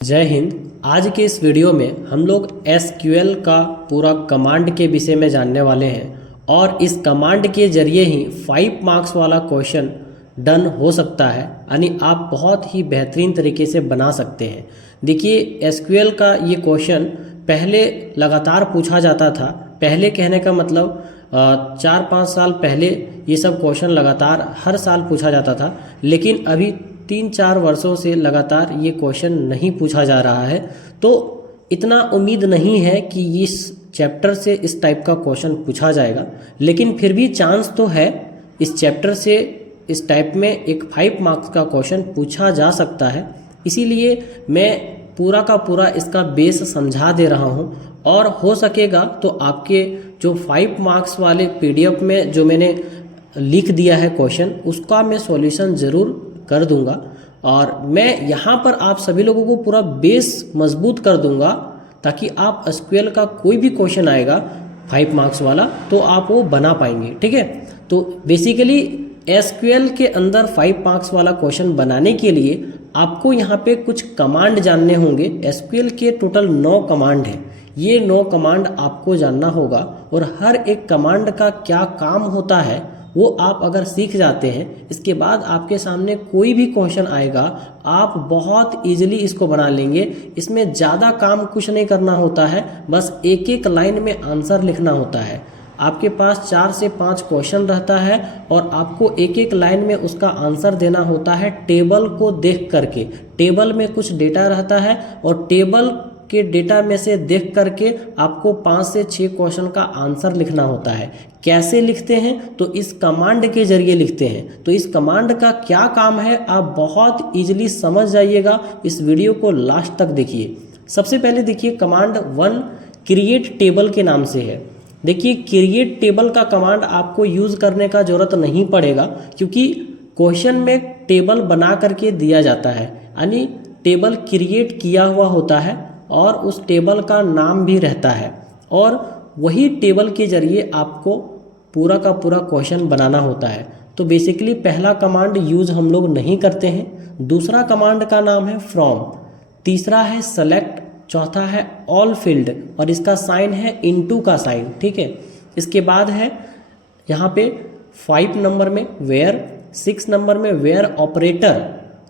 जय हिंद। आज के इस वीडियो में हम लोग एसक्यूएल का पूरा कमांड के विषय में जानने वाले हैं और इस कमांड के जरिए ही 5 मार्क्स वाला क्वेश्चन डन हो सकता है, यानी आप बहुत ही बेहतरीन तरीके से बना सकते हैं। देखिए, एसक्यूएल का ये क्वेश्चन पहले लगातार पूछा जाता था। पहले कहने का मतलब 4-5 साल पहले ये सब क्वेश्चन लगातार हर साल पूछा जाता था, लेकिन अभी 3-4 वर्षों से लगातार ये क्वेश्चन नहीं पूछा जा रहा है। तो इतना उम्मीद नहीं है कि इस चैप्टर से इस टाइप का क्वेश्चन पूछा जाएगा, लेकिन फिर भी चांस तो है इस चैप्टर से इस टाइप में एक 5 मार्क्स का क्वेश्चन पूछा जा सकता है। इसीलिए मैं पूरा का पूरा इसका बेस समझा दे रहा हूँ और हो सकेगा तो आपके जो 5 मार्क्स वाले पीडीएफ में जो मैंने लिख दिया है क्वेश्चन, उसका मैं सॉल्यूशन ज़रूर कर दूंगा और मैं यहाँ पर आप सभी लोगों को पूरा बेस मजबूत कर दूंगा ताकि आप एसक्यूएल का कोई भी क्वेश्चन आएगा 5 मार्क्स वाला तो आप वो बना पाएंगे। ठीक है, तो बेसिकली एसक्यूएल के अंदर 5 मार्क्स वाला क्वेश्चन बनाने के लिए आपको यहाँ पे कुछ कमांड जानने होंगे। एसक्यूएल के टोटल 9 कमांड है। ये 9 कमांड आपको जानना होगा और हर एक कमांड का क्या काम होता है वो आप अगर सीख जाते हैं, इसके बाद आपके सामने कोई भी क्वेश्चन आएगा आप बहुत इजीली इसको बना लेंगे। इसमें ज़्यादा काम कुछ नहीं करना होता है, बस एक एक लाइन में आंसर लिखना होता है। आपके पास 4 से 5 क्वेश्चन रहता है और आपको एक एक लाइन में उसका आंसर देना होता है टेबल को देख करके। टेबल में कुछ डेटा रहता है और टेबल के डेटा में से देख करके आपको 5 से 6 क्वेश्चन का आंसर लिखना होता है। कैसे लिखते हैं? तो इस कमांड के जरिए लिखते हैं। तो इस कमांड का क्या काम है आप बहुत इजीली समझ जाइएगा। इस वीडियो को लास्ट तक देखिए। सबसे पहले देखिए, कमांड 1 क्रिएट टेबल के नाम से है। देखिए, क्रिएट टेबल का कमांड आपको यूज़ करने का ज़रूरत नहीं पड़ेगा, क्योंकि क्वेश्चन में टेबल बना करके दिया जाता है, यानी टेबल क्रिएट किया हुआ होता है और उस टेबल का नाम भी रहता है और वही टेबल के जरिए आपको पूरा का पूरा क्वेश्चन बनाना होता है। तो बेसिकली पहला कमांड यूज़ हम लोग नहीं करते हैं। दूसरा कमांड का नाम है फ्रॉम, तीसरा है सेलेक्ट, चौथा है ऑल फील्ड और इसका साइन है इनटू का साइन। ठीक है, इसके बाद है यहाँ पे 5 नंबर में वेयर, 6 नंबर में वेयर ऑपरेटर,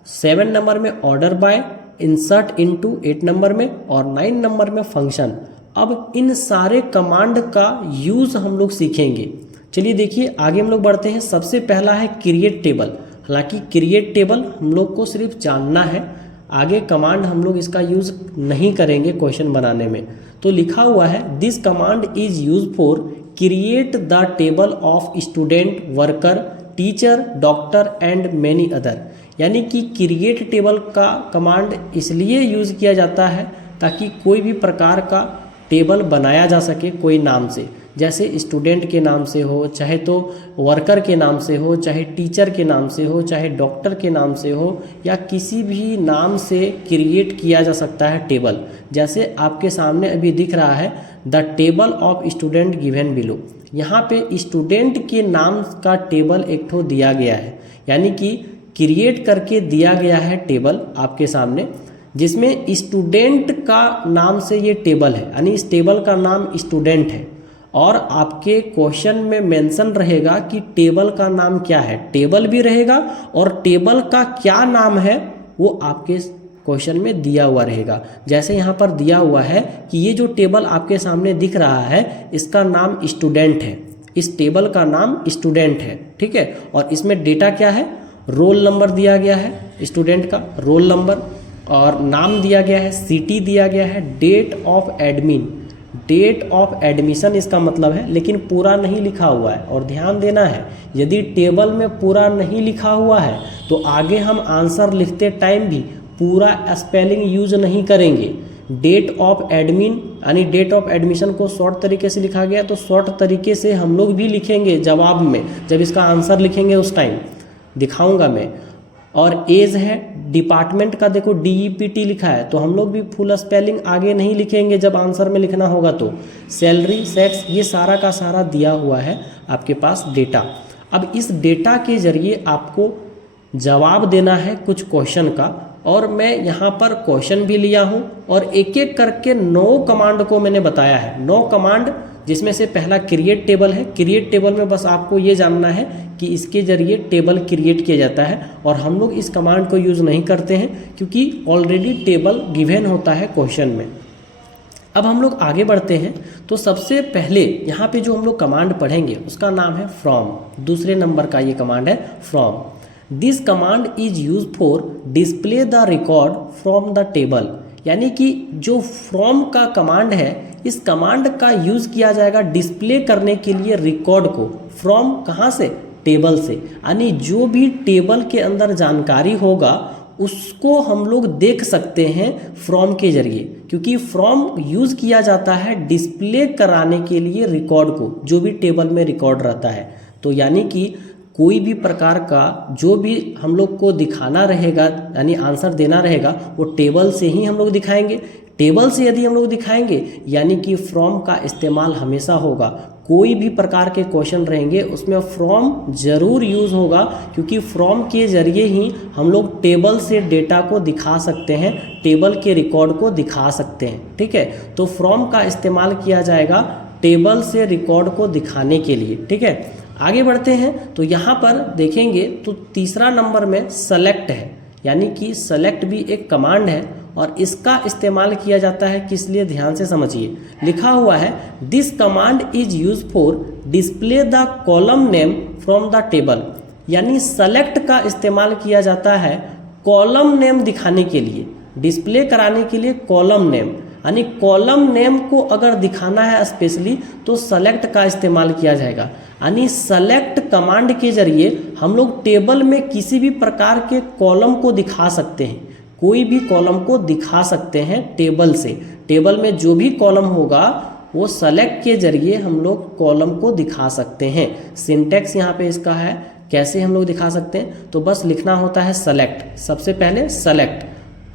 7 नंबर में order by, insert into 8 number में और 9 नंबर में फंक्शन। अब इन सारे कमांड का यूज़ हम लोग सीखेंगे। चलिए देखिए, आगे हम लोग बढ़ते हैं। सबसे पहला है क्रिएट टेबल। हालांकि क्रिएट टेबल हम लोग को सिर्फ जानना है, आगे कमांड हम लोग इसका यूज़ नहीं करेंगे क्वेश्चन बनाने में। तो लिखा हुआ है this command is use for create the table of student, worker, teacher, doctor and many other. यानी कि क्रिएट टेबल का कमांड इसलिए यूज़ किया जाता है ताकि कोई भी प्रकार का टेबल बनाया जा सके कोई नाम से, जैसे स्टूडेंट के नाम से हो, चाहे तो वर्कर के नाम से हो, चाहे टीचर के नाम से हो, चाहे डॉक्टर के नाम से हो, या किसी भी नाम से क्रिएट किया जा सकता है टेबल। जैसे आपके सामने अभी दिख रहा है the table of student given below. यहाँ पे स्टूडेंट के नाम का टेबल एक ठो दिया गया है, यानी कि क्रिएट करके दिया गया है टेबल आपके सामने, जिसमें स्टूडेंट का नाम से ये टेबल है, यानी इस टेबल का नाम स्टूडेंट है और आपके क्वेश्चन में मेंशन रहेगा कि टेबल का नाम क्या है। टेबल भी रहेगा और टेबल का क्या नाम है वो आपके क्वेश्चन में दिया हुआ रहेगा। जैसे यहाँ पर दिया हुआ है कि ये जो टेबल आपके सामने दिख रहा है इसका नाम स्टूडेंट है, इस टेबल का नाम स्टूडेंट है। ठीक है, और इसमें डेटा क्या है, रोल नंबर दिया गया है, स्टूडेंट का रोल नंबर, और नाम दिया गया है, सिटी दिया गया है, date of admin, date of admission इसका मतलब है, लेकिन पूरा नहीं लिखा हुआ है। और ध्यान देना है, यदि टेबल में पूरा नहीं लिखा हुआ है तो आगे हम आंसर लिखते टाइम भी पूरा स्पेलिंग यूज नहीं करेंगे। डेट ऑफ एडमिन यानी डेट ऑफ एडमिशन को शॉर्ट तरीके से लिखा गया तो शॉर्ट तरीके से हम लोग भी लिखेंगे जवाब में, जब इसका आंसर लिखेंगे उस टाइम दिखाऊंगा मैं। और एज है, डिपार्टमेंट का देखो DEPT लिखा है तो हम लोग भी फुल स्पेलिंग आगे नहीं लिखेंगे जब आंसर में लिखना होगा। तो सैलरी, सेक्स, ये सारा का सारा दिया हुआ है आपके पास डेटा। अब इस डेटा के जरिए आपको जवाब देना है कुछ क्वेश्चन का और मैं यहाँ पर क्वेश्चन भी लिया हूँ और एक एक करके 9 कमांड को मैंने बताया है। 9 कमांड, जिसमें से पहला क्रिएट टेबल है। क्रिएट टेबल में बस आपको ये जानना है कि इसके जरिए टेबल क्रिएट किया जाता है और हम लोग इस कमांड को यूज़ नहीं करते हैं क्योंकि ऑलरेडी टेबल गिवन होता है क्वेश्चन में। अब हम लोग आगे बढ़ते हैं तो सबसे पहले यहाँ पे जो हम लोग कमांड पढ़ेंगे उसका नाम है फ्रॉम। दूसरे नंबर का ये कमांड है from. This command is use for display the record from the table. यानी कि जो फ्रॉम का कमांड है, इस कमांड का यूज़ किया जाएगा डिस्प्ले करने के लिए रिकॉर्ड को। फ्रॉम कहाँ से? टेबल से। यानी जो भी टेबल के अंदर जानकारी होगा उसको हम लोग देख सकते हैं फ्रॉम के जरिए, क्योंकि फ्रॉम यूज़ किया जाता है डिस्प्ले कराने के लिए रिकॉर्ड को, जो भी टेबल में रिकॉर्ड रहता है। तो यानी कि कोई भी प्रकार का जो भी हम लोग को दिखाना रहेगा, यानी आंसर देना रहेगा, वो टेबल से ही हम लोग दिखाएंगे। टेबल से यदि हम लोग दिखाएंगे यानी कि फ्रॉम का इस्तेमाल हमेशा होगा। कोई भी प्रकार के क्वेश्चन रहेंगे उसमें फ्रॉम जरूर यूज़ होगा, क्योंकि फ्रॉम के जरिए ही हम लोग टेबल से डेटा को दिखा सकते हैं, टेबल के रिकॉर्ड को दिखा सकते हैं। ठीक है, तो फ्रॉम का इस्तेमाल किया जाएगा टेबल से रिकॉर्ड को दिखाने के लिए। ठीक है, आगे बढ़ते हैं तो यहाँ पर देखेंगे तो तीसरा नंबर में सेलेक्ट है। यानी कि सेलेक्ट भी एक कमांड है और इसका इस्तेमाल किया जाता है किस लिए, ध्यान से समझिए। लिखा हुआ है this command is use for display the column name from the table. यानी सेलेक्ट का इस्तेमाल किया जाता है कॉलम नेम दिखाने के लिए, डिस्प्ले कराने के लिए कॉलम नेम। यानी कॉलम नेम को अगर दिखाना है स्पेशली तो सेलेक्ट का इस्तेमाल किया जाएगा। यानी सेलेक्ट कमांड के जरिए हम लोग टेबल में किसी भी प्रकार के कॉलम को दिखा सकते हैं, कोई भी कॉलम को दिखा सकते हैं टेबल से। टेबल में जो भी कॉलम होगा वो सेलेक्ट के जरिए हम लोग कॉलम को दिखा सकते हैं। सिंटैक्स यहाँ पे इसका है, कैसे हम लोग दिखा सकते हैं, तो बस लिखना होता है सेलेक्ट। सबसे पहले सेलेक्ट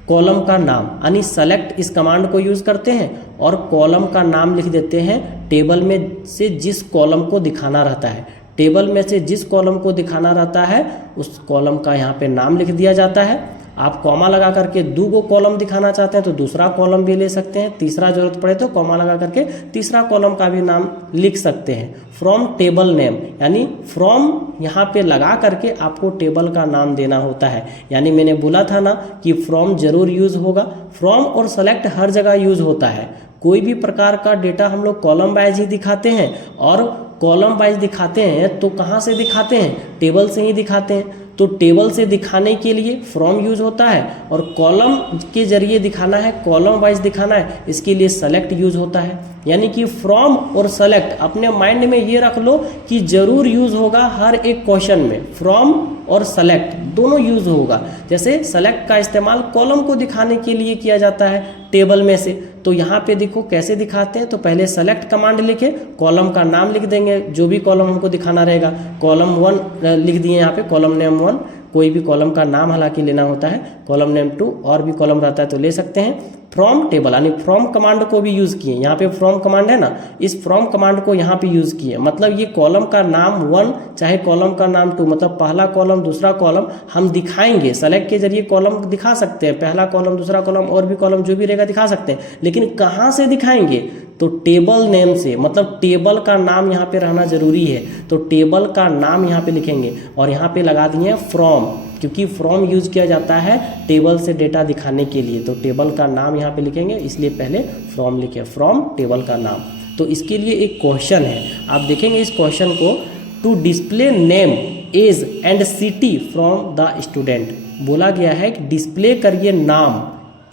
कॉलम का नाम, यानी सेलेक्ट इस कमांड को यूज़ करते हैं और कॉलम का नाम लिख देते हैं टेबल में से जिस कॉलम को दिखाना रहता है। टेबल में से जिस कॉलम को दिखाना रहता है उस कॉलम का यहाँ पे नाम लिख दिया जाता है। आप कॉमा लगा करके 2 कॉलम दिखाना चाहते हैं तो दूसरा कॉलम भी ले सकते हैं, तीसरा जरूरत पड़े तो कॉमा लगा करके तीसरा कॉलम का भी नाम लिख सकते हैं। फ्रॉम टेबल नेम, यानी फ्रॉम यहाँ पे लगा करके आपको टेबल का नाम देना होता है। यानी मैंने बोला था ना कि फ्रॉम जरूर यूज़ होगा। फ्रॉम और सेलेक्ट हर जगह यूज़ होता है। कोई भी प्रकार का डेटा हम लोग कॉलम वाइज ही दिखाते हैं, और कॉलम वाइज दिखाते हैं तो कहाँ से दिखाते हैं, टेबल से ही दिखाते हैं। तो टेबल से दिखाने के लिए फ्रॉम यूज होता है, और कॉलम के जरिए दिखाना है, कॉलम वाइज दिखाना है, इसके लिए सेलेक्ट यूज होता है। यानी कि फ्रॉम और सेलेक्ट अपने माइंड में ये रख लो कि जरूर यूज होगा हर एक क्वेश्चन में। फ्रॉम और सेलेक्ट दोनों यूज होगा। जैसे सेलेक्ट का इस्तेमाल कॉलम को दिखाने के लिए किया जाता है टेबल में से, तो यहाँ पे देखो कैसे दिखाते हैं। तो पहले सेलेक्ट कमांड लिखे, कॉलम का नाम लिख देंगे, जो भी कॉलम हमको दिखाना रहेगा। कॉलम 1 लिख दिए यहाँ पे, कॉलम नेम 1। कोई भी कॉलम का नाम हालांकि लेना होता है। कॉलम नेम 2 और भी कॉलम रहता है तो ले सकते हैं। फ्रॉम टेबल, यानी फ्रॉम कमांड को भी यूज़ किए। यहाँ पे फ्रॉम कमांड है ना, इस फ्रॉम कमांड को यहाँ पे यूज़ किए। मतलब ये कॉलम का नाम 1 चाहे कॉलम का नाम 2, मतलब पहला कॉलम दूसरा कॉलम हम दिखाएंगे। सेलेक्ट के जरिए कॉलम दिखा सकते हैं, पहला कॉलम दूसरा कॉलम और भी कॉलम जो भी रहेगा दिखा सकते हैं। लेकिन कहाँ से दिखाएंगे, तो टेबल नेम से, मतलब टेबल का नाम यहाँ पे रहना जरूरी है। तो टेबल का नाम यहाँ पे लिखेंगे और यहाँ पे लगा दिए फ्रॉम, क्योंकि फ्रॉम यूज किया जाता है टेबल से डेटा दिखाने के लिए। तो टेबल का नाम यहाँ पे लिखेंगे, इसलिए पहले फ्रॉम लिखे, फ्रॉम टेबल का नाम। तो इसके लिए एक क्वेश्चन है, आप देखेंगे इस क्वेश्चन को, to display name age and city from the student. बोला गया है कि डिस्प्ले करिए नाम,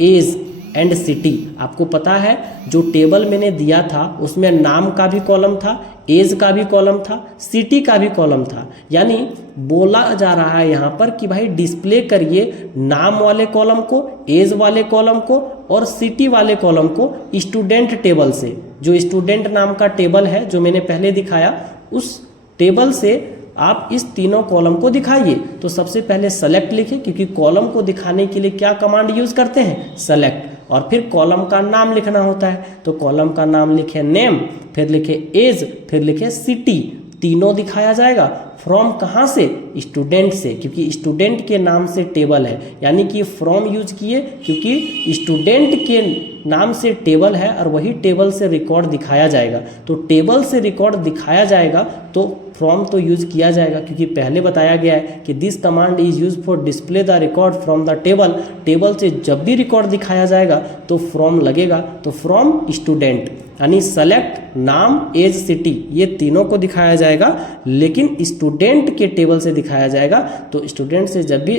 एज एंड सिटी। आपको पता है जो टेबल मैंने दिया था उसमें नाम का भी कॉलम था, एज का भी कॉलम था, सिटी का भी कॉलम था। यानी बोला जा रहा है यहाँ पर कि भाई डिस्प्ले करिए नाम वाले कॉलम को, एज वाले कॉलम को और सिटी वाले कॉलम को स्टूडेंट टेबल से। जो स्टूडेंट नाम का टेबल है जो मैंने पहले दिखाया, उस टेबल से आप इस तीनों कॉलम को दिखाइए। तो सबसे पहले सेलेक्ट लिखें, क्योंकि कॉलम को दिखाने के लिए क्या कमांड यूज करते हैं, सेलेक्ट। और फिर कॉलम का नाम लिखना होता है, तो कॉलम का नाम लिखे नेम, फिर लिखे एज, फिर लिखे सिटी, तीनों दिखाया जाएगा। फ्रॉम कहाँ से, स्टूडेंट से, क्योंकि स्टूडेंट के नाम से टेबल है, यानी कि फ्रॉम यूज किए क्योंकि स्टूडेंट के नाम से टेबल है और वही टेबल से रिकॉर्ड दिखाया जाएगा। तो टेबल से रिकॉर्ड दिखाया जाएगा तो फ्रॉम तो यूज किया जाएगा, क्योंकि पहले बताया गया है कि this command is use for display the record from the table. Table से जब भी रिकॉर्ड दिखाया जाएगा तो फ्रॉम लगेगा। तो फ्रॉम स्टूडेंट यानी सेलेक्ट नाम, एज, सिटी, ये तीनों को दिखाया जाएगा, लेकिन स्टूडेंट के टेबल से दिखाया जाएगा। तो स्टूडेंट से जब भी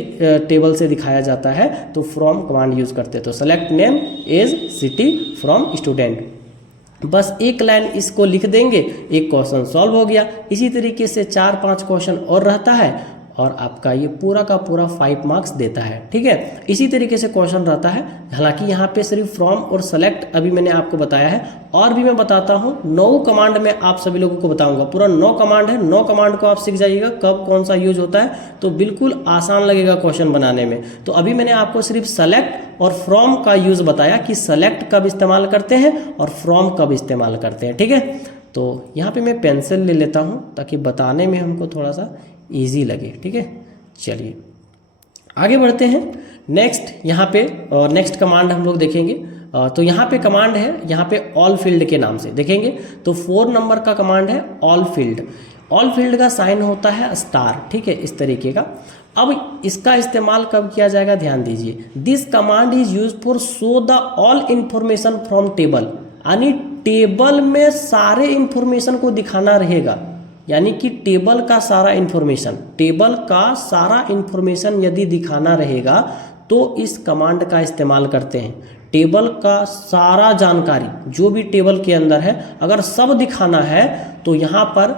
टेबल से दिखाया जाता है तो फ्रॉम कमांड यूज करते हैं। तो select name, age, city from student. बस एक लाइन इसको लिख देंगे, एक क्वेश्चन सॉल्व हो गया। इसी तरीके से 4-5 क्वेश्चन और रहता है और आपका ये पूरा का पूरा 5 मार्क्स देता है। ठीक है, इसी तरीके से क्वेश्चन रहता है। हालांकि यहाँ पे सिर्फ फ्रॉम और सेलेक्ट अभी मैंने आपको बताया है, और भी मैं बताता हूँ 9 कमांड में आप सभी लोगों को बताऊंगा। पूरा 9 कमांड है, 9 कमांड को आप सीख जाइएगा कब कौन सा यूज होता है, तो बिल्कुल आसान लगेगा क्वेश्चन बनाने में। तो अभी मैंने आपको सिर्फ सेलेक्ट और फ्रॉम का यूज बताया कि सेलेक्ट कब इस्तेमाल करते हैं और फ्रॉम कब इस्तेमाल करते हैं। ठीक है, तो यहाँ पे मैं पेंसिल ले लेता हूँ ताकि बताने में हमको थोड़ा सा इजी लगे। ठीक है, चलिए आगे बढ़ते हैं। नेक्स्ट यहाँ पे नेक्स्ट कमांड हम लोग देखेंगे। तो यहाँ पे कमांड है, यहाँ पे ऑल फील्ड के नाम से देखेंगे। तो 4 नंबर का कमांड है ऑल फील्ड। ऑल फील्ड का साइन होता है स्टार। ठीक है, इस तरीके का। अब इसका इस्तेमाल कब किया जाएगा, ध्यान दीजिए। This command is use for show the all information from table, यानी टेबल में सारे इंफॉर्मेशन को दिखाना रहेगा, यानी कि टेबल का सारा इंफॉर्मेशन यदि दिखाना रहेगा तो इस कमांड का इस्तेमाल करते हैं। टेबल का सारा जानकारी जो भी टेबल के अंदर है अगर सब दिखाना है तो यहाँ पर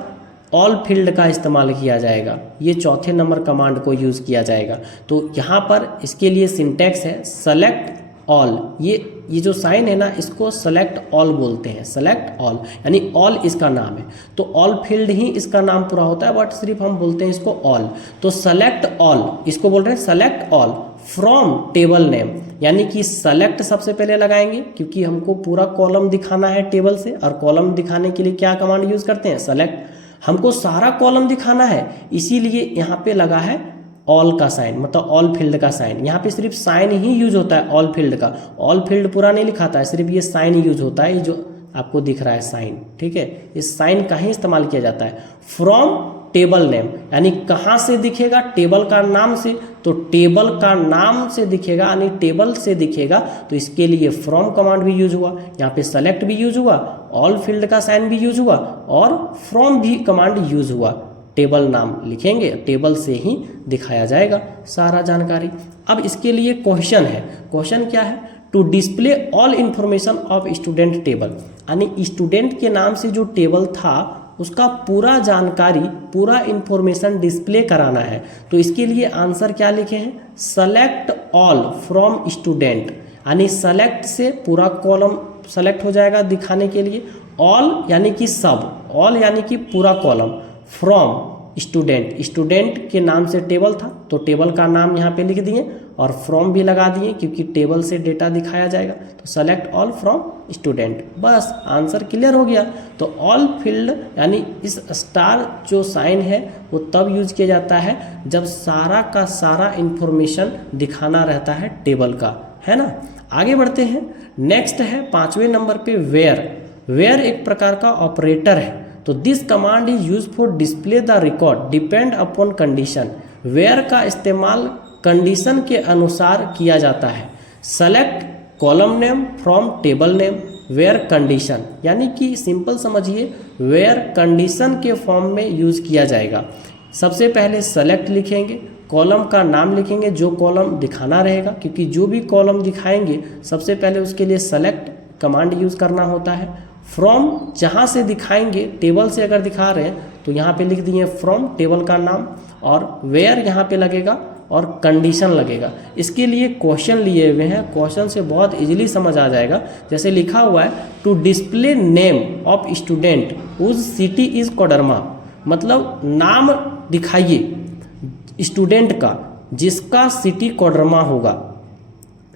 ऑल फील्ड का इस्तेमाल किया जाएगा। ये चौथे नंबर कमांड को यूज किया जाएगा। तो यहाँ पर इसके लिए सिंटैक्स है सेलेक्ट ऑल। ये जो साइन है ना, इसको सेलेक्ट ऑल बोलते हैं। सेलेक्ट ऑल यानी ऑल इसका नाम है। तो ऑल फील्ड ही इसका नाम पूरा होता है, बट सिर्फ हम बोलते हैं इसको ऑल। तो सेलेक्ट ऑल, इसको बोल रहे हैं select all from table name, यानी कि सेलेक्ट सबसे पहले लगाएंगे क्योंकि हमको पूरा कॉलम दिखाना है टेबल से, और कॉलम दिखाने के लिए क्या कमांड यूज करते हैं, सेलेक्ट। हमको सारा कॉलम दिखाना है, इसीलिए यहाँ पे लगा है ऑल का साइन, मतलब ऑल फील्ड का साइन। यहाँ पे सिर्फ साइन ही यूज होता है ऑल फील्ड का। ऑल फील्ड पूरा नहीं लिखाता है, सिर्फ ये साइन यूज होता है, ये जो आपको दिख रहा है साइन। ठीक है, इस साइन का ही इस्तेमाल किया जाता है। फ्रॉम टेबल नेम यानी कहाँ से दिखेगा, टेबल का नाम से। तो टेबल का नाम से दिखेगा यानी टेबल से दिखेगा, तो इसके लिए फ्रॉम कमांड भी यूज हुआ। यहाँ पे सेलेक्ट भी यूज हुआ, ऑल फील्ड का साइन भी यूज हुआ और फ्रॉम भी कमांड यूज हुआ। टेबल नाम लिखेंगे, टेबल से ही दिखाया जाएगा सारा जानकारी। अब इसके लिए क्वेश्चन है। क्वेश्चन क्या है, to display all information of student table, यानी स्टूडेंट के नाम से जो टेबल था उसका पूरा जानकारी, पूरा इंफॉर्मेशन डिस्प्ले कराना है। तो इसके लिए आंसर क्या लिखे हैं, सेलेक्ट ऑल फ्रॉम स्टूडेंट, यानी सेलेक्ट से पूरा कॉलम सेलेक्ट हो जाएगा दिखाने के लिए। ऑल यानी कि सब, ऑल यानी कि पूरा कॉलम। फ्रॉम स्टूडेंट, स्टूडेंट के नाम से टेबल था तो टेबल का नाम यहाँ पे लिख दिए और फ्रॉम भी लगा दिए क्योंकि टेबल से डेटा दिखाया जाएगा। तो सेलेक्ट ऑल फ्रॉम स्टूडेंट, बस आंसर क्लियर हो गया। तो ऑल फील्ड यानी इस स्टार जो साइन है वो तब यूज किया जाता है जब सारा का सारा इंफॉर्मेशन दिखाना रहता है टेबल का, है ना। आगे बढ़ते हैं। नेक्स्ट है 5वें नंबर पे वेयर। वेयर एक प्रकार का ऑपरेटर है। तो this command is use for display the record depend upon condition. Where का इस्तेमाल कंडीशन के अनुसार किया जाता है। Select column name from table name where condition, यानी कि सिंपल समझिए वेयर कंडीशन के फॉर्म में यूज किया जाएगा। सबसे पहले सेलेक्ट लिखेंगे, कॉलम का नाम लिखेंगे जो कॉलम दिखाना रहेगा, क्योंकि जो भी कॉलम दिखाएंगे सबसे पहले उसके लिए सेलेक्ट कमांड यूज करना होता है। फ्रॉम जहाँ से दिखाएंगे, टेबल से अगर दिखा रहे हैं तो यहाँ पे लिख दिए फ्रॉम टेबल का नाम, और वेयर यहाँ पे लगेगा और कंडीशन लगेगा। इसके लिए क्वेश्चन लिए हुए हैं, क्वेश्चन से बहुत इजीली समझ आ जाएगा। जैसे लिखा हुआ है to display name of student whose city is Koderma, मतलब नाम दिखाइए स्टूडेंट का जिसका सिटी कोडरमा होगा।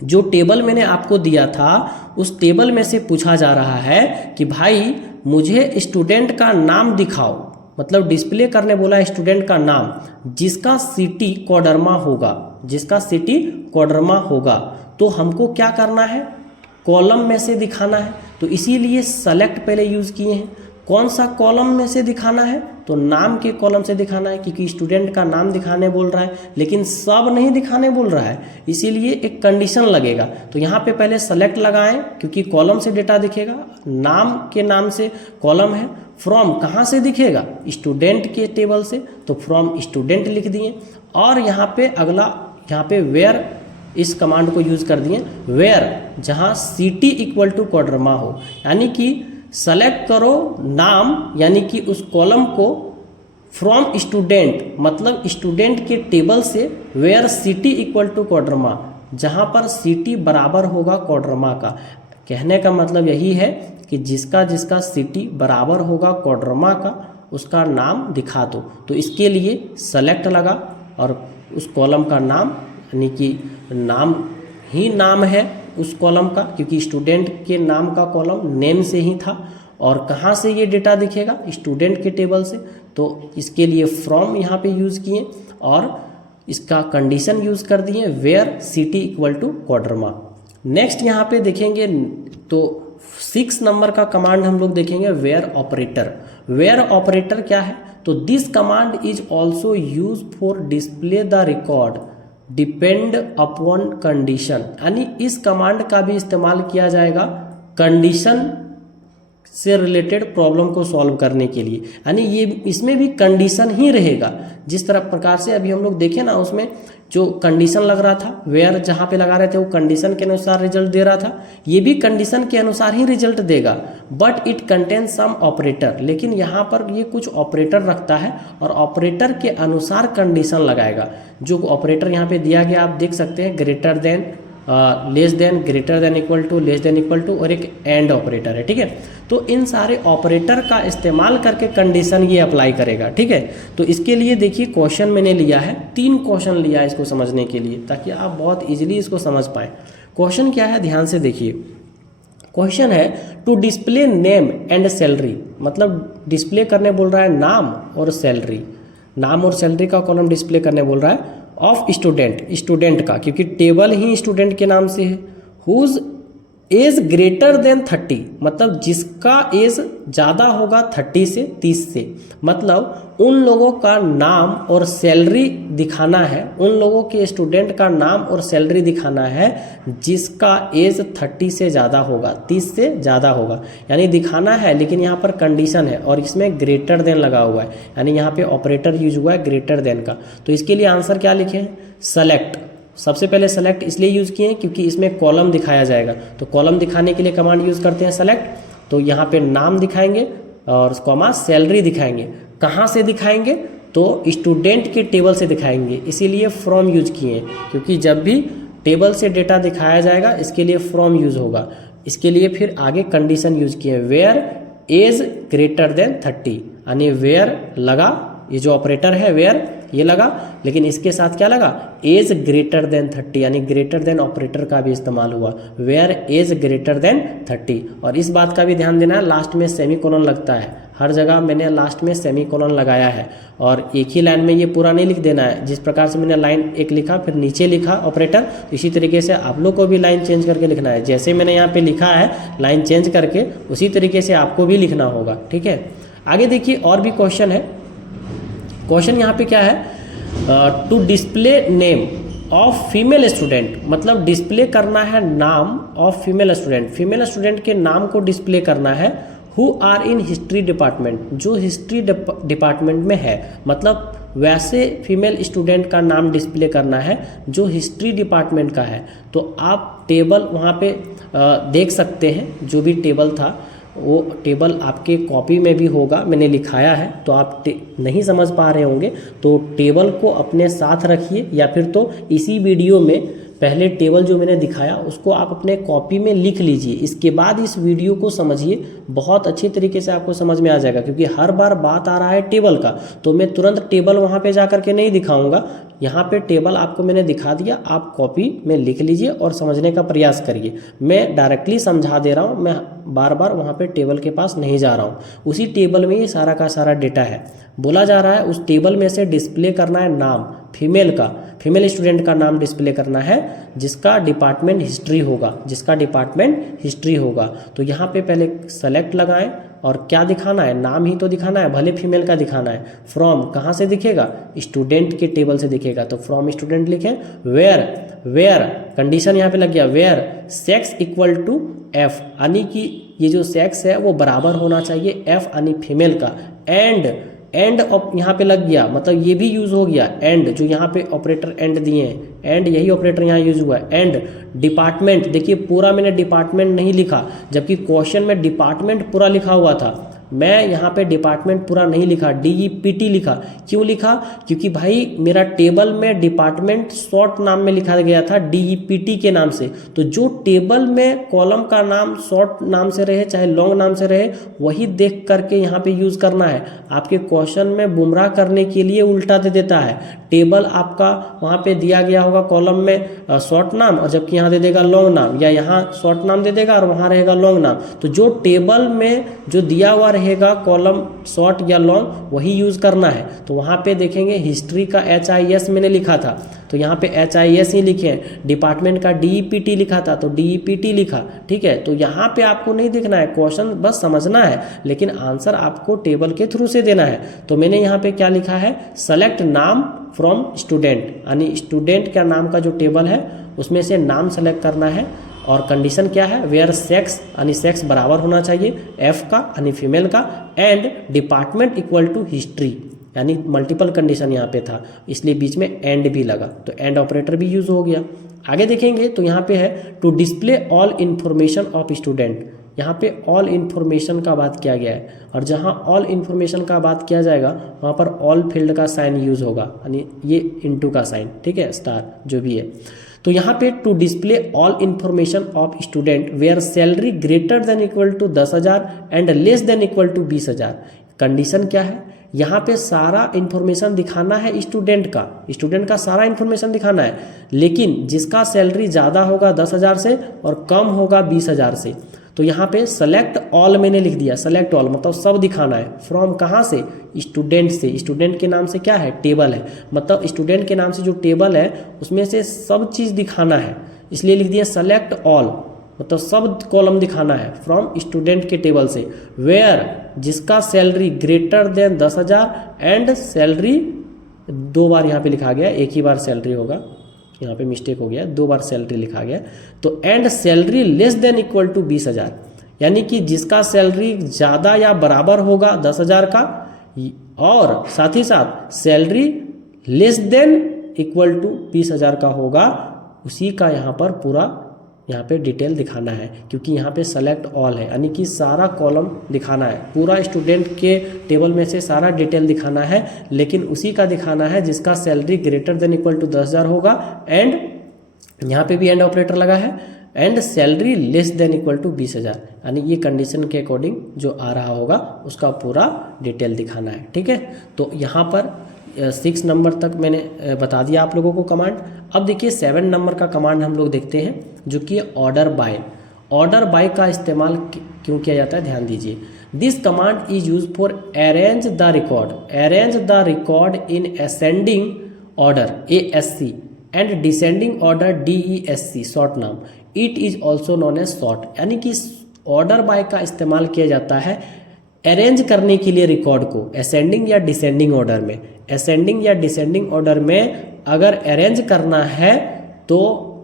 जो टेबल मैंने आपको दिया था उस टेबल में से पूछा जा रहा है कि भाई मुझे स्टूडेंट का नाम दिखाओ, मतलब डिस्प्ले करने बोला स्टूडेंट का नाम जिसका सिटी कोडरमा होगा, जिसका सिटी कोडरमा होगा, तो हमको क्या करना है, कॉलम में से दिखाना है। तो इसीलिए सेलेक्ट पहले यूज़ किए हैं। कौन सा कॉलम में से दिखाना है, तो नाम के कॉलम से दिखाना है, क्योंकि स्टूडेंट का नाम दिखाने बोल रहा है, लेकिन सब नहीं दिखाने बोल रहा है, इसीलिए एक कंडीशन लगेगा। तो यहाँ पे पहले सेलेक्ट लगाएं, क्योंकि कॉलम से डेटा दिखेगा, नाम के नाम से कॉलम है, फ्रॉम कहाँ से दिखेगा, स्टूडेंट के टेबल से, तो फ्रॉम स्टूडेंट लिख दिए। और यहाँ पे अगला, यहाँ पे वेयर इस कमांड को यूज़ कर दिए, वेयर जहाँ सिटी इक्वल टू कोडरमा हो, यानी कि सेलेक्ट करो नाम, यानी कि उस कॉलम को फ्रॉम स्टूडेंट, मतलब स्टूडेंट के टेबल से, where city equal to Koderma, जहाँ पर सिटी बराबर होगा कोडरमा का। कहने का मतलब यही है कि जिसका जिसका सिटी बराबर होगा कोडरमा का, उसका नाम दिखा दो। तो इसके लिए सेलेक्ट लगा और उस कॉलम का नाम, यानी कि नाम ही नाम है उस कॉलम का, क्योंकि स्टूडेंट के नाम का कॉलम नेम से ही था। और कहाँ से ये डेटा दिखेगा, स्टूडेंट के टेबल से, तो इसके लिए फ्रॉम यहाँ पे यूज़ किए और इसका कंडीशन यूज़ कर दिए, where city equal to Koderma. Next यहाँ पे देखेंगे तो 6 नंबर का कमांड हम लोग देखेंगे, वेयर ऑपरेटर। वेयर ऑपरेटर क्या है, तो this command is also use for display the record depend upon condition, यानी इस कमांड का भी इस्तेमाल किया जाएगा कंडीशन से रिलेटेड प्रॉब्लम को सॉल्व करने के लिए। यानी ये इसमें भी कंडीशन ही रहेगा, जिस तरह प्रकार से अभी हम लोग देखें ना, उसमें जो कंडीशन लग रहा था, वेयर जहाँ पे लगा रहे थे वो कंडीशन के अनुसार रिजल्ट दे रहा था, ये भी कंडीशन के अनुसार ही रिजल्ट देगा, but it contain some operator. लेकिन यहाँ पर ये कुछ ऑपरेटर रखता है और ऑपरेटर के अनुसार कंडीशन लगाएगा। जो ऑपरेटर यहाँ पे दिया गया आप देख सकते हैं, greater than, less than, greater than equal to, less than equal to, और एक एंड ऑपरेटर है, ठीक है। तो इन सारे ऑपरेटर का इस्तेमाल करके कंडीशन ये अप्लाई करेगा, ठीक है। तो इसके लिए देखिए क्वेश्चन मैंने लिया है, 3 क्वेश्चन लिया है इसको समझने के लिए, ताकि आप बहुत इजीली इसको समझ पाएँ। क्वेश्चन क्या है, ध्यान से देखिए। क्वेश्चन है to display name and salary, मतलब डिस्प्ले करने बोल रहा है नाम और सैलरी, नाम और सैलरी का कॉलम डिस्प्ले करने बोल रहा है ऑफ स्टूडेंट, स्टूडेंट का, क्योंकि टेबल ही स्टूडेंट के नाम से है। हुज एज ग्रेटर देन 30, मतलब जिसका एज ज़्यादा होगा 30 से, 30 से, मतलब उन लोगों का नाम और सैलरी दिखाना है, उन लोगों के स्टूडेंट का नाम और सैलरी दिखाना है जिसका एज 30 से ज़्यादा होगा, 30 से ज़्यादा होगा, यानी दिखाना है। लेकिन यहाँ पर कंडीशन है और इसमें ग्रेटर देन लगा हुआ है, यानी यहाँ पे ऑपरेटर यूज हुआ है ग्रेटर देन का। तो इसके लिए आंसर क्या लिखे हैं, सेलेक्ट। सबसे पहले सेलेक्ट इसलिए यूज़ किए हैं क्योंकि इसमें कॉलम दिखाया जाएगा, तो कॉलम दिखाने के लिए कमांड यूज़ करते हैं सेलेक्ट। तो यहाँ पे नाम दिखाएंगे और कॉमा सैलरी दिखाएंगे। कहाँ से दिखाएंगे, तो स्टूडेंट के टेबल से दिखाएंगे, इसीलिए फ्रॉम यूज किए हैं, क्योंकि जब भी टेबल से डेटा दिखाया जाएगा इसके लिए फ्रॉम यूज होगा। इसके लिए फिर आगे कंडीशन यूज किए हैं, वेयर एज ग्रेटर देन 30, यानी वेयर लगा, ये जो ऑपरेटर है वेयर ये लगा, लेकिन इसके साथ क्या लगा, एज ग्रेटर देन 30, यानी ग्रेटर देन ऑपरेटर का भी इस्तेमाल हुआ, वेयर एज ग्रेटर देन 30। और इस बात का भी ध्यान देना है, लास्ट में सेमीकोलन लगता है, हर जगह मैंने लास्ट में सेमीकोलन लगाया है, और एक ही लाइन में ये पूरा नहीं लिख देना है। जिस प्रकार से मैंने लाइन एक लिखा फिर नीचे लिखा ऑपरेटर, इसी तरीके से आप लोग को भी लाइन चेंज करके लिखना है। जैसे मैंने यहाँ पे लिखा है लाइन चेंज करके, उसी तरीके से आपको भी लिखना होगा, ठीक है। आगे देखिए और भी क्वेश्चन है। क्वेश्चन यहाँ पे क्या है, to display name of female student, मतलब डिस्प्ले करना है नाम of female student, female student के नाम को डिस्प्ले करना है, who are in history department, जो हिस्ट्री डिपार्टमेंट में है, मतलब वैसे फीमेल स्टूडेंट का नाम डिस्प्ले करना है जो हिस्ट्री डिपार्टमेंट का है। तो आप टेबल वहाँ पे देख सकते हैं, जो भी टेबल था वो टेबल आपके कॉपी में भी होगा, मैंने लिखाया है, तो आप नहीं समझ पा रहे होंगे तो टेबल को अपने साथ रखिए, या फिर तो इसी वीडियो में पहले टेबल जो मैंने दिखाया उसको आप अपने कॉपी में लिख लीजिए, इसके बाद इस वीडियो को समझिए, बहुत अच्छी तरीके से आपको समझ में आ जाएगा। क्योंकि हर बार बात आ रहा है टेबल का, तो मैं तुरंत टेबल वहाँ पे जा करके नहीं दिखाऊंगा, यहाँ पे टेबल आपको मैंने दिखा दिया, आप कॉपी में लिख लीजिए और समझने का प्रयास करिए। मैं डायरेक्टली समझा दे रहा हूँ, मैं बार बार वहाँ पे टेबल के पास नहीं जा रहा हूँ। उसी टेबल में ये सारा का सारा डेटा है। बोला जा रहा है उस टेबल में से डिस्प्ले करना है नाम फीमेल का, फीमेल स्टूडेंट का नाम डिस्प्ले करना है जिसका डिपार्टमेंट हिस्ट्री होगा, जिसका डिपार्टमेंट हिस्ट्री होगा। तो यहाँ पे पहले सेलेक्ट लगाएं और क्या दिखाना है, नाम ही तो दिखाना है, भले फीमेल का दिखाना है। फ्रॉम कहाँ से दिखेगा, स्टूडेंट के टेबल से दिखेगा, तो फ्रॉम स्टूडेंट लिखें। वेयर, वेयर कंडीशन यहाँ पे लग गया, where sex equal to F, यानी कि ये जो सेक्स है वो बराबर होना चाहिए एफ यानी फीमेल का। एंड ऑफ यहाँ पे लग गया, मतलब ये भी यूज हो गया एंड, जो यहाँ पे ऑपरेटर एंड दिए हैं, एंड यही ऑपरेटर यहाँ यूज हुआ है। एंड डिपार्टमेंट, देखिए पूरा मैंने डिपार्टमेंट नहीं लिखा, जबकि क्वेश्चन में डिपार्टमेंट पूरा लिखा हुआ था। मैं यहाँ पे डिपार्टमेंट पूरा नहीं लिखा, DEPT लिखा। क्यों लिखा, क्योंकि भाई मेरा टेबल में डिपार्टमेंट शॉर्ट नाम में लिखा गया था DEPT के नाम से। तो जो टेबल में कॉलम का नाम शॉर्ट नाम से रहे चाहे लॉन्ग नाम से रहे, वही देख करके यहाँ पे यूज करना है। आपके क्वेश्चन में गुमराह करने के लिए उल्टा दे देता है। टेबल आपका वहाँ पे दिया गया होगा कॉलम में शॉर्ट नाम, और जबकि यहाँ दे देगा लॉन्ग नाम, या यहाँ शॉर्ट नाम दे देगा और वहाँ रहेगा लॉन्ग नाम। तो जो टेबल में जो दिया हुआ रहेगा कॉलम शॉर्ट या लॉन्ग, वही यूज करना है। तो वहाँ पे देखेंगे हिस्ट्री का HIS मैंने लिखा था, तो यहाँ पे HIS ही लिखे हैं। डिपार्टमेंट का DEPT लिखा था, तो DEPT लिखा। ठीक है, तो यहाँ पे आपको नहीं देखना है, क्वेश्चन बस समझना है, लेकिन आंसर आपको टेबल के थ्रू से देना है। तो मैंने यहाँ पे क्या लिखा है, सेलेक्ट नाम फ्रॉम स्टूडेंट, यानी स्टूडेंट का नाम का जो टेबल है उसमें से नाम सेलेक्ट करना है। और कंडीशन क्या है, वेयर सेक्स, यानी सेक्स बराबर होना चाहिए एफ का यानी फीमेल का, and department equal to history, यानी मल्टीपल कंडीशन यहाँ पे था, इसलिए बीच में एंड भी लगा, तो एंड ऑपरेटर भी यूज हो गया। आगे देखेंगे तो यहाँ पे है to display all information of student. यहाँ पे ऑल इन्फॉर्मेशन का बात किया गया है, और जहाँ ऑल इन्फॉर्मेशन का बात किया जाएगा वहाँ पर ऑल फील्ड का साइन यूज होगा, यानी ये इनटू का साइन, ठीक है, स्टार जो भी है। तो यहाँ पे to display all information of student where salary greater than equal to 10,000 and less than equal to 20,000। Condition क्या है, यहाँ पे सारा इन्फॉर्मेशन दिखाना है स्टूडेंट का सारा इन्फॉर्मेशन दिखाना है, लेकिन जिसका सैलरी ज़्यादा होगा 10,000 से और कम होगा 20,000 से। तो यहाँ पे सेलेक्ट ऑल मैंने लिख दिया, सेलेक्ट ऑल मतलब सब दिखाना है। फ्रॉम कहाँ से, स्टूडेंट से। स्टूडेंट के नाम से क्या है, टेबल है, मतलब स्टूडेंट के नाम से जो टेबल है उसमें से सब चीज़ दिखाना है, इसलिए लिख दिया सेलेक्ट ऑल, मतलब सब कॉलम दिखाना है फ्रॉम स्टूडेंट के टेबल से। वेयर जिसका salary greater then 10,000 and salary, 2 बार यहाँ पे लिखा गया, एक ही बार सैलरी होगा, यहाँ पे मिस्टेक हो गया, 2 बार सैलरी लिखा गया। तो and salary less than equal to 20,000, यानी कि जिसका सैलरी ज़्यादा या बराबर होगा 10,000 का, और साथ ही साथ salary less than equal to 20,000 का होगा, उसी का यहाँ पर पूरा यहाँ पे डिटेल दिखाना है। क्योंकि यहाँ पे सेलेक्ट ऑल है, यानी कि सारा कॉलम दिखाना है, पूरा स्टूडेंट के टेबल में से सारा डिटेल दिखाना है, लेकिन उसी का दिखाना है जिसका salary greater than equal to 10,000 होगा, एंड यहाँ पे भी एंड ऑपरेटर लगा है, and salary less than equal to 20,000, यानी ये कंडीशन के अकॉर्डिंग जो आ रहा होगा उसका पूरा डिटेल दिखाना है। ठीक है, तो यहाँ पर 6 नंबर तक मैंने बता दिया आप लोगों को कमांड। अब देखिए 7 नंबर का कमांड हम लोग देखते हैं, जो कि ऑर्डर बाय। ऑर्डर बाय का इस्तेमाल क्यों किया जाता है, ध्यान दीजिए। This command is use for arrange the record in ascending order ASC and descending order DESC short नाम। It is also known as short, यानी कि ऑर्डर बाय का इस्तेमाल किया जाता है अरेंज करने के लिए रिकॉर्ड को असेंडिंग या डिसेंडिंग ऑर्डर में। असेंडिंग या डिसेंडिंग ऑर्डर में अगर अरेंज करना है तो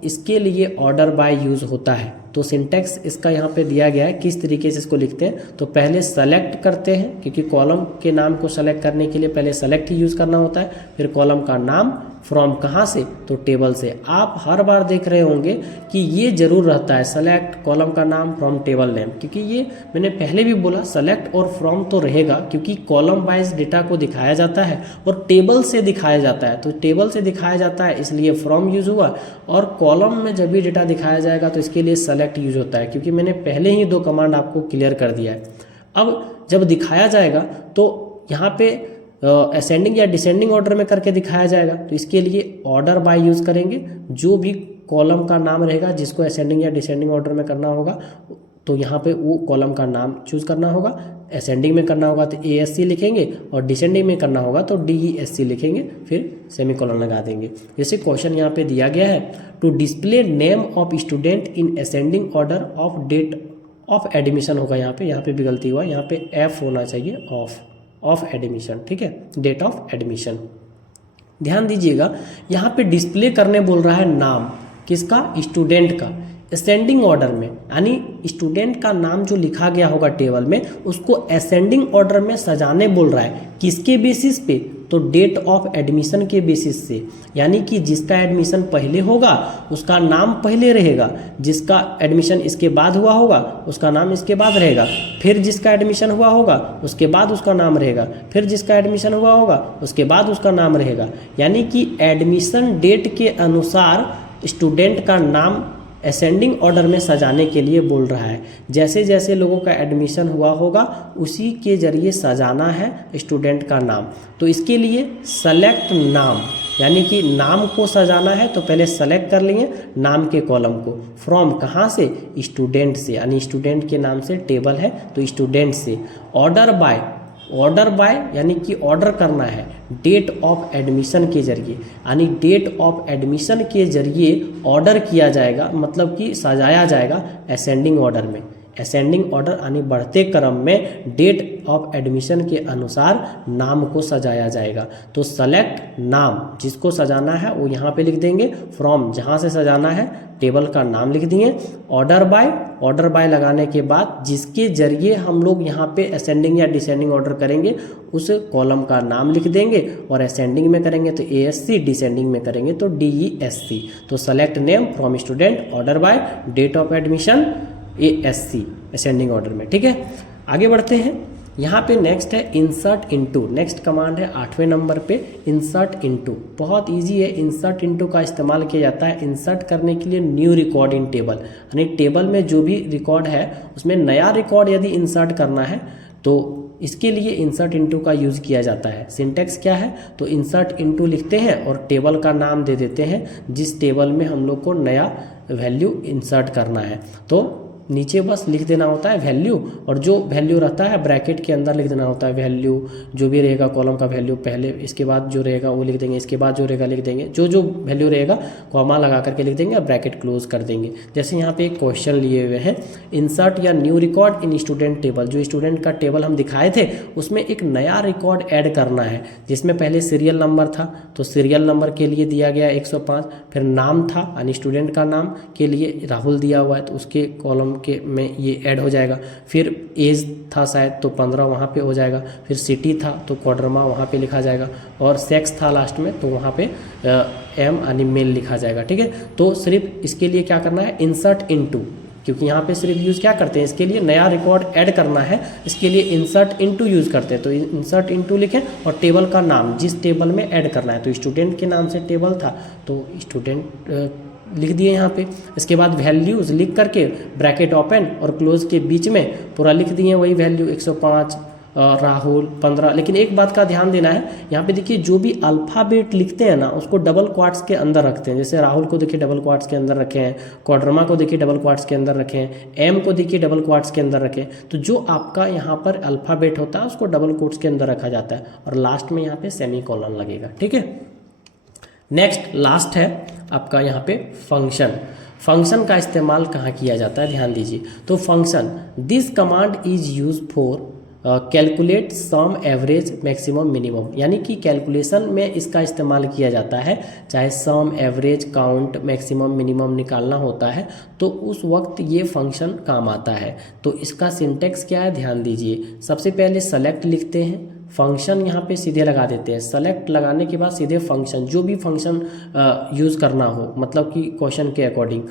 इसके लिए ऑर्डर बाय यूज होता है। तो सिंटेक्स इसका यहाँ पे दिया गया है, किस तरीके से इसको लिखते हैं। तो पहले सेलेक्ट करते हैं, क्योंकि कॉलम के नाम को सेलेक्ट करने के लिए पहले सेलेक्ट ही यूज़ करना होता है, फिर कॉलम का नाम, फ्रॉम कहाँ से, तो टेबल से। आप हर बार देख रहे होंगे कि ये जरूर रहता है सेलेक्ट कॉलम का नाम फ्रॉम टेबल नेम, क्योंकि ये मैंने पहले भी बोला सेलेक्ट और फ्रॉम तो रहेगा, क्योंकि कॉलम वाइज डेटा को दिखाया जाता है और टेबल से दिखाया जाता है। तो टेबल से दिखाया जाता है इसलिए फ्रॉम यूज हुआ, और कॉलम में जब भी डेटा दिखाया जाएगा तो इसके लिए सेलेक्ट यूज होता है, क्योंकि मैंने पहले ही 2 कमांड आपको क्लियर कर दिया है। अब जब दिखाया जाएगा तो यहाँ पे असेंडिंग या डिसेंडिंग ऑर्डर में करके दिखाया जाएगा, तो इसके लिए ऑर्डर बाय यूज़ करेंगे। जो भी कॉलम का नाम रहेगा जिसको असेंडिंग या डिसेंडिंग ऑर्डर में करना होगा, तो यहाँ पे वो कॉलम का नाम चूज़ करना होगा। असेंडिंग में करना होगा तो ASC लिखेंगे, और डिसेंडिंग में करना होगा तो DESC लिखेंगे, फिर सेमीकोलन लगा देंगे। जैसे क्वेश्चन यहाँ पे दिया गया है, to display name of student in ascending order of date of admission होगा। यहाँ पे भी गलती हुआ, यहाँ पे F होना चाहिए, ऑफ एडमिशन, ठीक है, डेट ऑफ एडमिशन। ध्यान दीजिएगा, यहाँ पे डिस्प्ले करने बोल रहा है नाम किसका, स्टूडेंट का, असेंडिंग ऑर्डर में, यानी स्टूडेंट का नाम जो लिखा गया होगा टेबल में उसको असेंडिंग ऑर्डर में सजाने बोल रहा है। किसके बेसिस पे, तो डेट ऑफ एडमिशन के बेसिस से, यानी कि जिसका एडमिशन पहले होगा उसका नाम पहले रहेगा, जिसका एडमिशन इसके बाद हुआ होगा उसका नाम इसके बाद रहेगा, फिर जिसका एडमिशन हुआ होगा उसके बाद उसका नाम रहेगा, फिर जिसका एडमिशन हुआ होगा उसके बाद उसका नाम रहेगा। यानी कि एडमिशन डेट के अनुसार स्टूडेंट का नाम असेंडिंग ऑर्डर में सजाने के लिए बोल रहा है। जैसे जैसे लोगों का एडमिशन हुआ होगा उसी के जरिए सजाना है स्टूडेंट का नाम। तो इसके लिए सेलेक्ट नाम, यानी कि नाम को सजाना है तो पहले सेलेक्ट कर लिए नाम के कॉलम को, फ्रॉम कहाँ से, स्टूडेंट से, यानी स्टूडेंट के नाम से टेबल है तो स्टूडेंट से। ऑर्डर बाय यानी कि ऑर्डर करना है डेट ऑफ एडमिशन के जरिए, यानी डेट ऑफ एडमिशन के जरिए ऑर्डर किया जाएगा, मतलब कि सजाया जाएगा असेंडिंग ऑर्डर में। असेंडिंग ऑर्डर यानी बढ़ते क्रम में डेट ऑफ एडमिशन के अनुसार नाम को सजाया जाएगा। तो सेलेक्ट नाम, जिसको सजाना है वो यहाँ पे लिख देंगे, फ्रॉम जहाँ से सजाना है टेबल का नाम लिख दिए, ऑर्डर बाय लगाने के बाद जिसके जरिए हम लोग यहाँ पे असेंडिंग या डिसेंडिंग ऑर्डर करेंगे उस कॉलम का नाम लिख देंगे, और असेंडिंग में करेंगे तो ASC, डिसेंडिंग में करेंगे तो DESC। तो select name from student, order by, date of admission ASC, ascending order में, ठीक है। आगे बढ़ते हैं, यहाँ पे नेक्स्ट है इंसर्ट इनटू। नेक्स्ट कमांड है 8वें नंबर पे इंसर्ट इनटू। बहुत इजी है, इंसर्ट इनटू का इस्तेमाल किया जाता है इंसर्ट करने के लिए न्यू रिकॉर्ड इन टेबल, यानी टेबल में जो भी रिकॉर्ड है उसमें नया रिकॉर्ड यदि इंसर्ट करना है तो इसके लिए इंसर्ट इनटू का यूज़ किया जाता है। सिंटेक्स क्या है, तो इंसर्ट इनटू लिखते हैं और टेबल का नाम दे देते हैं जिस टेबल में हम लोग को नया वैल्यू इंसर्ट करना है। तो नीचे बस लिख देना होता है वैल्यू, और जो वैल्यू रहता है ब्रैकेट के अंदर लिख देना होता है वैल्यू, जो भी रहेगा कॉलम का वैल्यू पहले, इसके बाद जो रहेगा वो लिख देंगे, इसके बाद जो रहेगा लिख देंगे, जो वैल्यू रहेगा कॉमा लगा करके लिख देंगे और ब्रैकेट क्लोज कर देंगे। जैसे यहाँ पे एक क्वेश्चन लिए हुए हैं, इंसर्ट या new record in student table. जो स्टूडेंट का टेबल हम दिखाए थे उसमें एक नया रिकॉर्ड ऐड करना है, जिसमें पहले सीरियल नंबर था तो सीरियल नंबर के लिए दिया गया 105, फिर नाम था यानी स्टूडेंट का नाम के लिए राहुल दिया हुआ है तो उसके कॉलम के में ये ऐड हो जाएगा, फिर एज था शायद तो 15 वहाँ पे हो जाएगा, फिर सिटी था तो क्वाड्रमा वहाँ पे लिखा जाएगा, और सेक्स था लास्ट में तो वहाँ पे एम यानी मेल लिखा जाएगा, ठीक है। तो सिर्फ इसके लिए क्या करना है, इंसर्ट इनटू, क्योंकि यहाँ पे सिर्फ यूज़ क्या करते हैं, इसके लिए नया रिकॉर्ड ऐड करना है, इसके लिए इंसर्ट इनटू यूज़ करते हैं। तो इंसर्ट इनटू लिखें और टेबल का नाम जिस टेबल में ऐड करना है, तो स्टूडेंट के नाम से टेबल था तो स्टूडेंट लिख दिए यहाँ पे। इसके बाद वैल्यूज़ लिख करके ब्रैकेट ओपन और क्लोज के बीच में पूरा लिख दिए वही वैल्यू 105 राहुल 15। लेकिन एक बात का ध्यान देना है, यहाँ पे देखिए जो भी अल्फ़ाबेट लिखते हैं ना उसको डबल क्वाट्स के अंदर रखते हैं। जैसे राहुल को देखिए डबल क्वाट्स के अंदर रखे हैं, क्वाड्रमा को देखिए डबल क्वाट्स के अंदर रखे हैं, एम को देखिए डबल क्वाट्स के अंदर रखे। तो जो आपका यहाँ पर अल्फ़ाबेट होता है उसको डबल कोट्स के अंदर रखा जाता है और लास्ट में यहाँ पे सेमीकोलन लगेगा, ठीक है। नेक्स्ट लास्ट है आपका यहाँ पे फंक्शन का इस्तेमाल कहाँ किया जाता है, ध्यान दीजिए। तो function, this command is use for calculate sum average maximum minimum, यानी कि कैलकुलेशन में इसका इस्तेमाल किया जाता है। चाहे सम, एवरेज, काउंट, मैक्सिमम, मिनिमम निकालना होता है तो उस वक्त ये फंक्शन काम आता है। तो इसका सिंटेक्स क्या है, ध्यान दीजिए। सबसे पहले सेलेक्ट लिखते हैं, फंक्शन यहाँ पे सीधे लगा देते हैं। सेलेक्ट लगाने के बाद सीधे फंक्शन, जो भी फंक्शन यूज़ करना हो, मतलब कि क्वेश्चन के अकॉर्डिंग,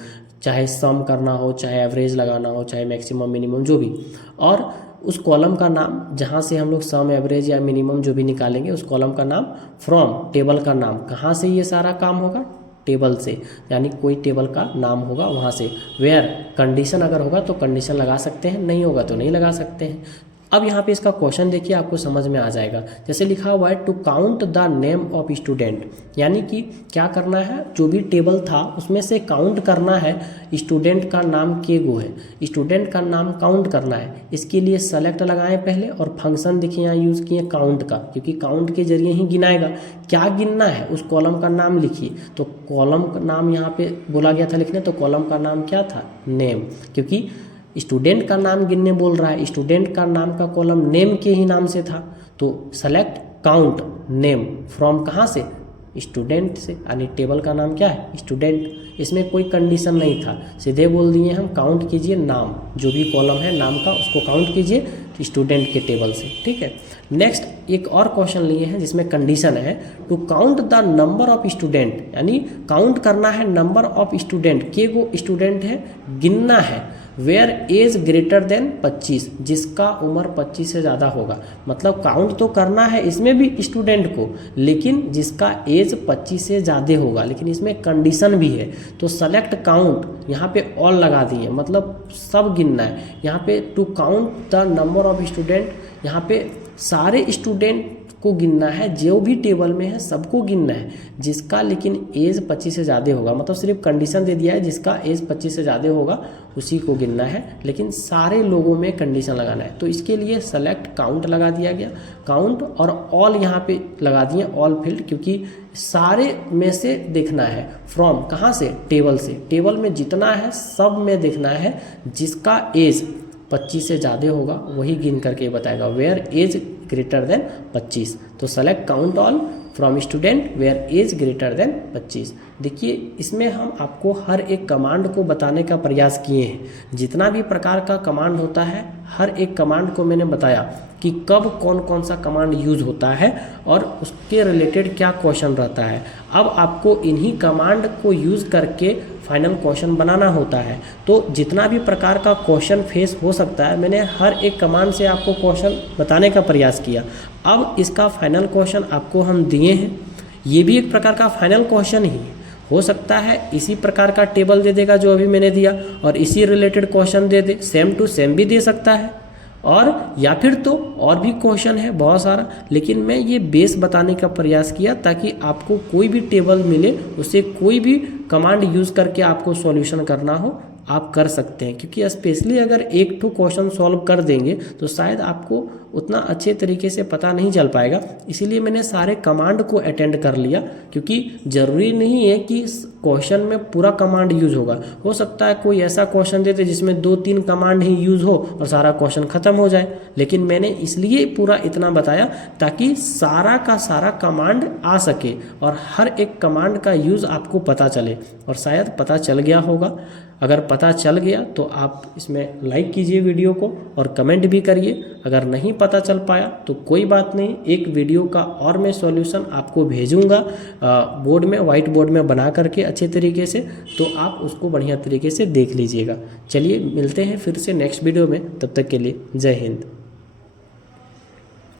चाहे सम करना हो, चाहे एवरेज लगाना हो, चाहे मैक्सिमम मिनिमम, जो भी, और उस कॉलम का नाम जहाँ से हम लोग सम एवरेज या मिनिमम जो भी निकालेंगे उस कॉलम का नाम, फ्रॉम टेबल का नाम, कहाँ से ये सारा काम होगा, टेबल से, यानी कोई टेबल का नाम होगा वहाँ से। वेयर कंडीशन अगर होगा तो कंडीशन लगा सकते हैं, नहीं होगा तो नहीं लगा सकते हैं। अब यहाँ पे इसका क्वेश्चन देखिए, आपको समझ में आ जाएगा। जैसे लिखा हुआ है to count the name of student, यानी कि क्या करना है, जो भी टेबल था उसमें से काउंट करना है स्टूडेंट का नाम के गो है, स्टूडेंट का नाम काउंट करना है। इसके लिए सेलेक्ट लगाएं पहले और फंक्शन देखिए यहाँ यूज़ किए काउंट का, क्योंकि काउंट के जरिए ही गिनाएगा। क्या गिनना है, उस कॉलम का नाम लिखिए। तो कॉलम का नाम यहाँ पे बोला गया था लिखने, तो कॉलम का नाम क्या था, नेम, क्योंकि स्टूडेंट का नाम गिनने बोल रहा है, स्टूडेंट का नाम का कॉलम नेम के ही नाम से था। तो सेलेक्ट काउंट नेम फ्रॉम कहाँ से, स्टूडेंट से, यानी टेबल का नाम क्या है, स्टूडेंट। इसमें कोई कंडीशन नहीं था, सीधे बोल दिए हम काउंट कीजिए नाम, जो भी कॉलम है नाम का उसको काउंट कीजिए स्टूडेंट के टेबल से, ठीक है। नेक्स्ट एक और क्वेश्चन लिए हैं जिसमें कंडीशन है to count the number of student, यानी काउंट करना है नंबर ऑफ स्टूडेंट, के गो स्टूडेंट है गिनना है। वेयर एज ग्रेटर देन 25, जिसका उम्र 25 से ज़्यादा होगा। मतलब काउंट तो करना है इसमें भी स्टूडेंट को, लेकिन जिसका एज 25 से ज़्यादा होगा, लेकिन इसमें कंडीशन भी है। तो सेलेक्ट काउंट यहाँ पे ऑल लगा दिए, मतलब सब गिनना है। यहाँ पे to count the number of student, यहाँ पे सारे स्टूडेंट को गिनना है, जो भी टेबल में है सबको गिनना है, जिसका लेकिन एज 25 से ज़्यादा होगा। मतलब सिर्फ कंडीशन दे दिया है, जिसका एज 25 से ज़्यादा होगा उसी को गिनना है, लेकिन सारे लोगों में कंडीशन लगाना है। तो इसके लिए सेलेक्ट काउंट लगा दिया गया, काउंट, और ऑल यहाँ पे लगा दिए, ऑल फील्ड, क्योंकि सारे में से देखना है। फ्रॉम कहाँ से, टेबल से, टेबल में जितना है सब में देखना है, जिसका एज 25 से ज़्यादा होगा वही गिन करके बताएगा। वेयर एज ग्रेटर देन 25, तो select count all from student where age greater than 25। देखिए इसमें हम आपको हर एक कमांड को बताने का प्रयास किए हैं। जितना भी प्रकार का कमांड होता है, हर एक कमांड को मैंने बताया कि कब कौन कौन सा कमांड यूज़ होता है और उसके रिलेटेड क्या क्वेश्चन रहता है। अब आपको इन्हीं कमांड को यूज़ करके फाइनल क्वेश्चन बनाना होता है। तो जितना भी प्रकार का क्वेश्चन फेस हो सकता है, मैंने हर एक कमांड से आपको क्वेश्चन बताने का प्रयास किया। अब इसका फाइनल क्वेश्चन आपको हम दिए हैं, ये भी एक प्रकार का फाइनल क्वेश्चन ही हो सकता है। इसी प्रकार का टेबल दे देगा जो अभी मैंने दिया, और इसी रिलेटेड क्वेश्चन दे दे, सेम टू सेम भी दे सकता है, और या फिर तो और भी क्वेश्चन है बहुत सारा। लेकिन मैं ये बेस बताने का प्रयास किया ताकि आपको कोई भी टेबल मिले उससे कोई भी कमांड यूज़ करके आपको सॉल्यूशन करना हो, आप कर सकते हैं। क्योंकि स्पेशली अगर एक तो क्वेश्चन सॉल्व कर देंगे तो शायद आपको उतना अच्छे तरीके से पता नहीं चल पाएगा। इसीलिए मैंने सारे कमांड को अटेंड कर लिया, क्योंकि ज़रूरी नहीं है कि क्वेश्चन में पूरा कमांड यूज़ होगा। हो सकता है कोई ऐसा क्वेश्चन देते जिसमें 2-3 कमांड ही यूज़ हो और सारा क्वेश्चन ख़त्म हो जाए। लेकिन मैंने इसलिए पूरा इतना बताया ताकि सारा का सारा कमांड आ सके और हर एक कमांड का यूज़ आपको पता चले, और शायद पता चल गया होगा। अगर पता चल गया तो आप इसमें लाइक कीजिए वीडियो को और कमेंट भी करिए। अगर नहीं पता चल पाया तो कोई बात नहीं, एक वीडियो का और मैं सॉल्यूशन आपको भेजूंगा बोर्ड में, वाइट बोर्ड में बना करके अच्छे तरीके से, तो आप उसको बढ़िया तरीके से देख लीजिएगा। चलिए मिलते हैं फिर से नेक्स्ट वीडियो में, तब तक के लिए जय हिंद।